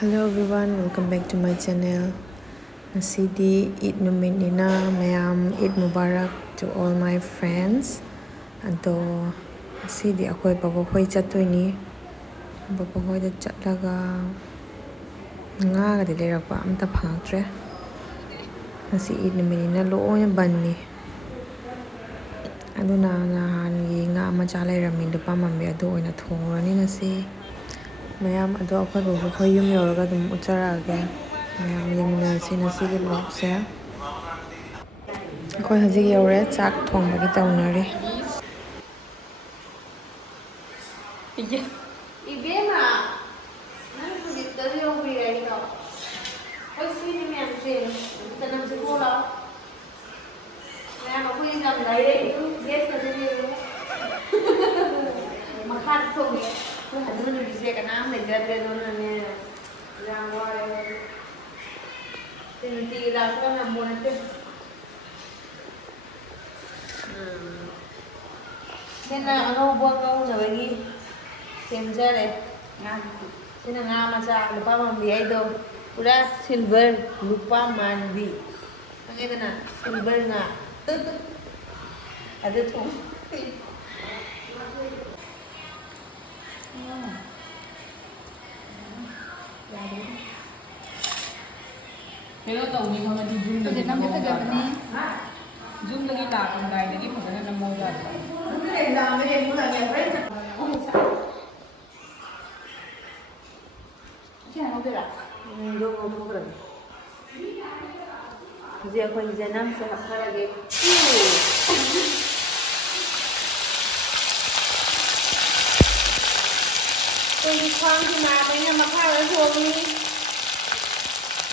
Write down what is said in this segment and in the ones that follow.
Hello everyone, welcome back to my channel. Ngasi Eid numitnina mayam Eid Mubarak to all my friends. Ado ngasi akoy babok hoi chatoini. Babok hoi da chatlaga nga ga di lerakpa amta phangtre. Ngasi Eid numitnina loona banni. Aduna nahan gi nga macha leirami dupa mambe ado oina thongrani ngasi. mayam ado akoy babok hoi yum yoraga dum ucharage. mayam yemminasi ngasi vlogse. Akoy hajik yore chak thongbagi tawnari. Ibema, nang pagkita yung bigay ko. Oy, sino may amsin? Tanang si Pula. Kaya ako yung gamlay rin. Yes, na din yun. Makatong eh. Lahat mo nabisya ka na. Nagdadra doon na niya. Lang wala. Tinutila ko na muna ito. Sina, ano buwang ako na bagi? Semjare. Sina nga macha lupa mambi do. Pura silver lupa mandi. Ang ito na silver nga. Ada tuh. Pero tao ni mga di Zoom lagi na mo gata. Zoom lagi lakang gaya lagi magana na mo gata. Ang dami rin mo lang yan. Siya ano pera? Hindi ko mo pera. Kasi ako yung zanam sa khara ge. Kung kwang kinabay na makara ko ni.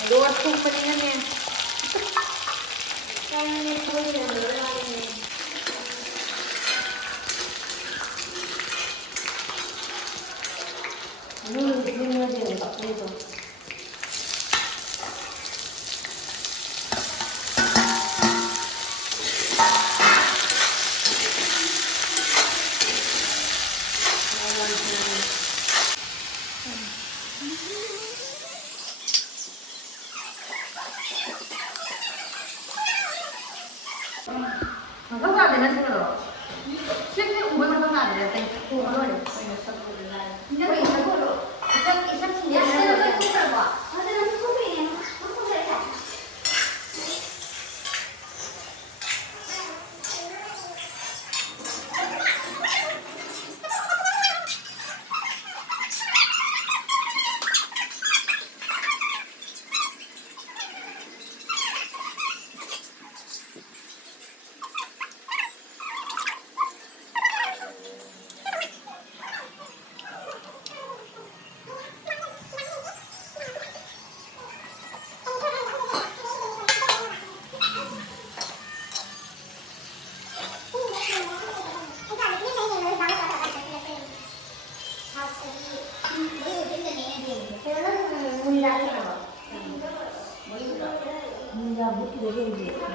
Luwas kong palingan yan. Kaya niya po yan. Ano yung bigyan mo din? Bakit ito? Magawa din na siguro. Siyempre, ubay mo na natin. Thank you. Hindi ko siguro. Isang sinya.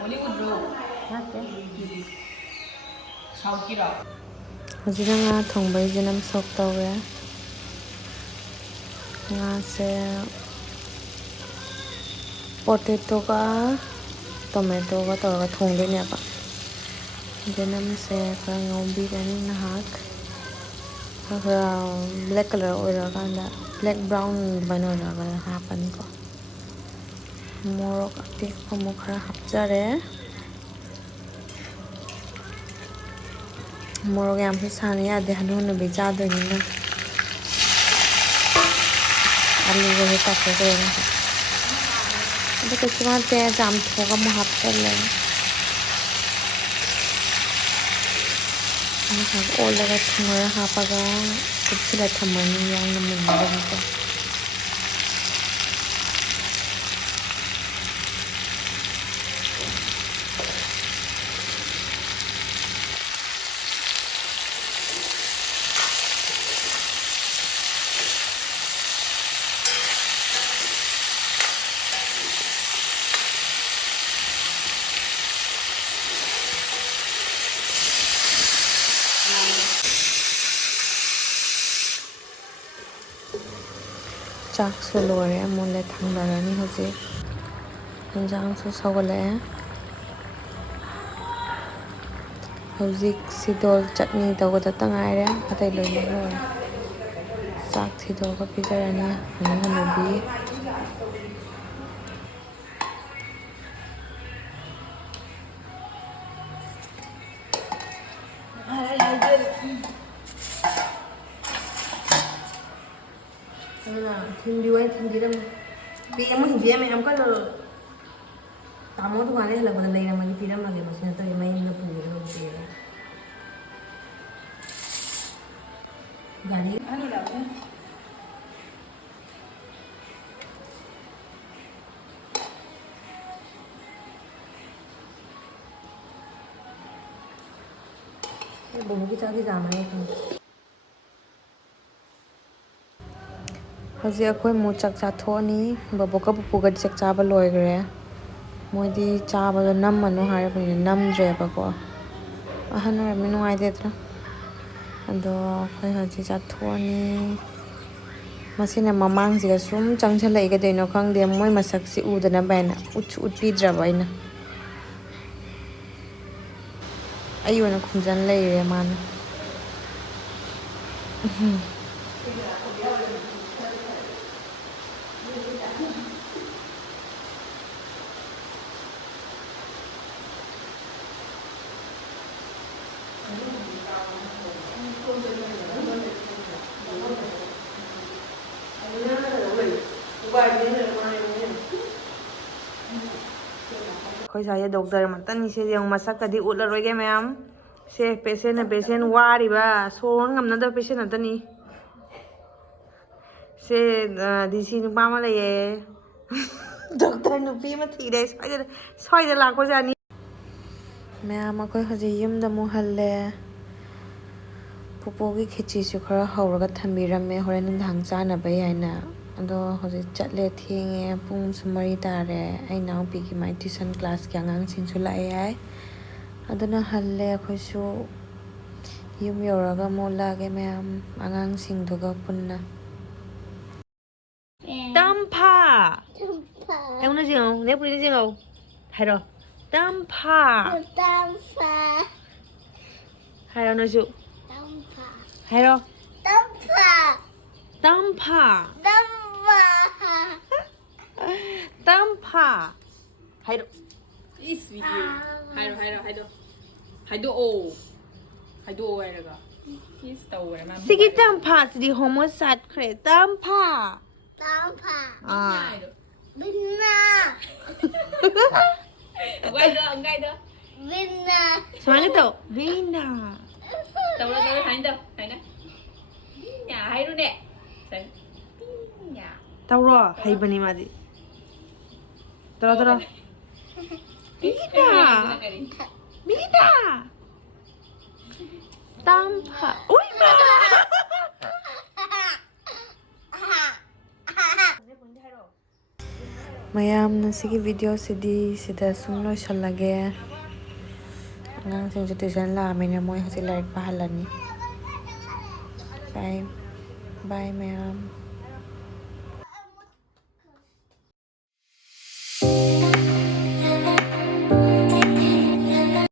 Bollywood bro. South kira. Hajik nga thongbay janam sok tawre. Nga se potato ka tomato ka tawra thongde ne ba. Janam se ka ngombi rani nahak. Khara black color oira kanda black brown banana ga hapan ko. Morok atik ko khara hapjare. Morok yam hi sani ade hanu no be jado ni na. Alu go he ta ko na. Ade ko sima te jam thoga mo hapjale. Ani ha ola ga thumara hapaga kuchila thamani yang na mun ba ko. ꯆꯥꯛꯁꯨ ꯂꯣꯏꯔꯦ ꯃꯨꯜꯂꯦ ꯊꯥꯡꯗꯔꯅꯤ ꯍꯧꯖꯤꯛ ꯌꯦꯟꯖꯥꯡꯁꯨ ꯁꯧꯒꯠꯂꯛꯑꯦ ꯍꯧꯖꯤꯛ ꯁꯤꯗꯣꯜ ꯆꯠꯅꯤ ꯇꯧꯒꯗꯇ ꯉꯥꯏꯔꯦ ꯑꯇꯩ ꯂꯣꯏꯅ ꯂꯣꯏꯔꯦ ꯆꯥꯛ ꯊꯤꯗꯣꯛꯑꯒ ꯄꯤꯖꯔꯅꯤ ꯍꯅꯨ ꯍꯅꯨꯕꯤ ꯑꯗꯨꯅ ꯊꯤꯟꯕꯤꯌꯨ ꯑꯩ ꯊꯤꯟꯕꯤꯔꯝꯃꯦ ꯄꯦꯛ ꯑꯃ ꯍꯤꯟꯕꯤꯔꯝꯃꯦ ꯌꯥꯝ ꯀꯟꯅ ꯇꯥꯃꯣ ꯗꯨꯀꯥꯟꯗꯩ ꯍꯜꯂꯛꯄꯗ ꯂꯩꯔꯝꯃꯗꯤ ꯄꯤꯔꯝꯃꯒꯦ ꯃꯁꯤ ꯅꯠꯇ꯭ꯔꯗꯤ ꯃꯌꯨꯝꯗ ꯄꯨꯒꯦꯔ ꯄꯤꯔꯦ ꯒꯥꯔꯤ ꯕꯣꯕꯣꯛꯀꯤ ꯆꯥꯛꯇꯤ ꯆꯥꯝꯃꯅꯤ ꯈꯪꯉꯦ ꯍꯧꯖꯤꯛ ꯑꯩꯈꯣꯏ ꯑꯃꯨꯛ ꯆꯥꯛ ꯆꯥꯊꯣꯛꯑꯅꯤ ꯕꯕꯣꯛꯀ ꯄꯨꯄꯨꯒꯗꯤ ꯆꯥꯛ ꯆꯥꯕ ꯂꯣꯏꯈ꯭ꯔꯦ ꯃꯣꯏꯗꯤ ꯆꯥꯕꯗꯣ ꯅꯝꯃꯅꯨ ꯍꯥꯏꯔꯕꯅꯤꯅ ꯅꯝꯗ꯭ꯔꯦꯕꯀꯣ ꯑꯍꯟ ꯑꯣꯏꯔꯝꯃꯤ ꯅꯨꯡꯉꯥꯏꯇꯦꯗꯅ ꯑꯗꯣ ꯑꯩꯈꯣই ꯍꯧꯖꯤꯛ ꯆꯥꯊꯣꯛꯑꯅꯤ ꯃꯁꯤꯅ ꯃꯃꯥꯡꯁꯤꯒ ꯁꯨꯝ ꯆꯪꯁꯤꯜꯂꯛꯏ ꯀꯩꯗꯧꯅꯣ ꯈꯪꯗꯦ ꯃꯣꯏ ꯃꯁꯛꯁꯤ ꯎꯗꯅꯕ ꯍꯥꯏꯅ ꯎꯠꯁꯨ ꯎꯠꯄꯤꯗ꯭ꯔꯕ ꯑꯩꯅ ꯑꯩ ꯑꯣꯏꯅ ꯈꯨꯝꯖꯟ ꯂꯩꯔꯦ ꯃꯥꯅ ꯑꯩꯈꯣꯏ ꯁ꯭ꯋꯥꯏꯗ ꯗꯣꯛꯇꯔ ꯑꯃꯇꯅꯤꯁꯦ ꯌꯦꯡꯉꯨ ꯃꯁꯛꯀꯗꯤ ꯎꯠꯂꯔꯣꯏꯒꯦ ꯃꯌꯥꯝ ꯁꯦ ꯄꯦꯁꯦꯟꯅ ꯄꯦꯁꯦꯟ ꯋꯥꯔꯤꯕ ꯁꯣꯔ ꯉꯝꯅꯗꯕ ꯄꯦꯁꯦꯟ ꯑꯃꯇꯅꯤ ꯁꯦ ꯗꯤ ꯁꯤ ꯅꯨꯄꯥ ꯑꯃ ꯂꯩꯌꯦ ꯗꯣꯛꯇꯔ ꯅꯨꯄꯤ ꯑꯃ ꯊꯤꯔꯦ ꯁ꯭ꯋꯥꯏꯗ ꯂꯥꯛꯄꯖꯥꯠꯅꯤ ꯃꯌꯥꯝ ꯑꯩꯈꯣꯏ ꯍꯧꯖꯤꯛ ꯌꯨꯝꯗ ꯑꯃꯨꯛ ꯍꯜꯂꯦ ꯄꯨꯄꯨꯒꯤ ꯈꯦꯆꯤꯁꯨ ꯈꯔ ꯍꯧꯔꯒ ꯊꯝꯕꯤꯔꯝꯃꯦ ꯍꯣꯔꯦꯟ ꯅꯨꯡꯗꯥꯡ ꯆꯥꯅꯕ ꯌꯥꯏꯅ ꯑꯗꯣ ꯍꯧꯖꯤꯛ ꯆꯠꯂꯦ ꯊꯦꯡꯉꯦ ꯄꯨꯡꯁꯨ 4 ꯇꯥꯔꯦ ꯑꯩ ꯏꯅꯥꯎꯄꯤꯒꯤ ꯃꯥꯏ ꯇ꯭ꯌꯨꯁꯟ ꯀ꯭ꯂꯥꯁꯀꯤ ꯑꯉꯥꯡꯁꯤꯡꯁꯨ ꯂꯥꯛꯑꯦ ꯍꯥꯏ ꯑꯗꯨꯅ ꯍꯜꯂꯦ ꯑꯩꯈꯣꯏꯁꯨ ꯌꯨꯝ ꯌꯧꯔꯒ ꯃꯣꯜꯂꯛꯑꯒꯦ ꯃꯌꯥꯝ ꯑꯉꯥꯡꯁꯤꯡꯗꯨꯒ ꯄꯨꯟꯅ ꯇꯝꯐꯥ ꯑꯩꯉꯣꯟꯗ ꯌꯦꯡꯉꯣ ꯅꯦꯄꯨꯔꯤꯗ ꯌꯦꯡꯉꯣ ꯍꯥꯏꯔꯣ ꯇꯝꯐꯥ ꯍꯥꯏꯔꯣ ꯅꯣꯏꯁꯨ ꯍꯥꯏꯔꯣ ꯇꯝꯐꯥ ꯇꯝꯐꯥ ꯍꯥꯏꯔꯣ ꯏꯁ ꯚꯤꯗꯤꯑꯣ ꯍꯥꯏꯔꯣ ꯍꯥꯏꯗꯣꯛꯑꯣ ꯍꯥꯏꯔꯒ ꯏꯁ ꯇꯧꯋꯦ ꯃꯥ ꯁꯤꯒꯤ ꯇꯝꯐꯥꯁꯤꯗꯤ ꯍꯣꯃꯣ ꯆꯠꯈ꯭ꯔꯦ ꯇꯝꯐꯥ ꯑꯪꯒꯥꯏꯗꯣ ꯁꯨꯃꯥꯏꯅ ꯇꯧ ꯕꯤꯅꯥ ꯇꯧꯔꯣ ꯍꯥꯏꯅ ꯕꯤꯅꯥ ꯍꯥꯏꯔꯨꯅꯦ ꯕꯤꯅꯥ ꯇꯧꯔꯣ ꯍꯩꯕꯅꯤ ꯃꯥꯗꯤ ꯇꯧꯔꯣ ꯕꯤꯅꯥ ꯕꯤꯅꯥ ꯇꯝꯐꯥ ꯎꯏ ꯃꯥ ꯃꯌꯥꯝꯅ ꯁꯤꯒꯤ ꯚꯤꯗꯤꯑꯣꯁꯤꯗꯤ ꯁꯤꯗ ꯁꯨꯝ ꯂꯣꯏꯁꯜꯂꯒꯦ ꯑꯉꯥꯡꯁꯤꯡꯁꯨ ꯇ꯭ꯌꯨꯁꯟ ꯂꯥꯛꯑꯃꯤꯅ ꯃꯣꯏ ꯍꯧꯖꯤꯛ ꯂꯥꯏꯔꯤꯛ ꯄꯥꯍꯜꯂꯅꯤ ꯕꯥꯏ ꯃꯌꯥꯝ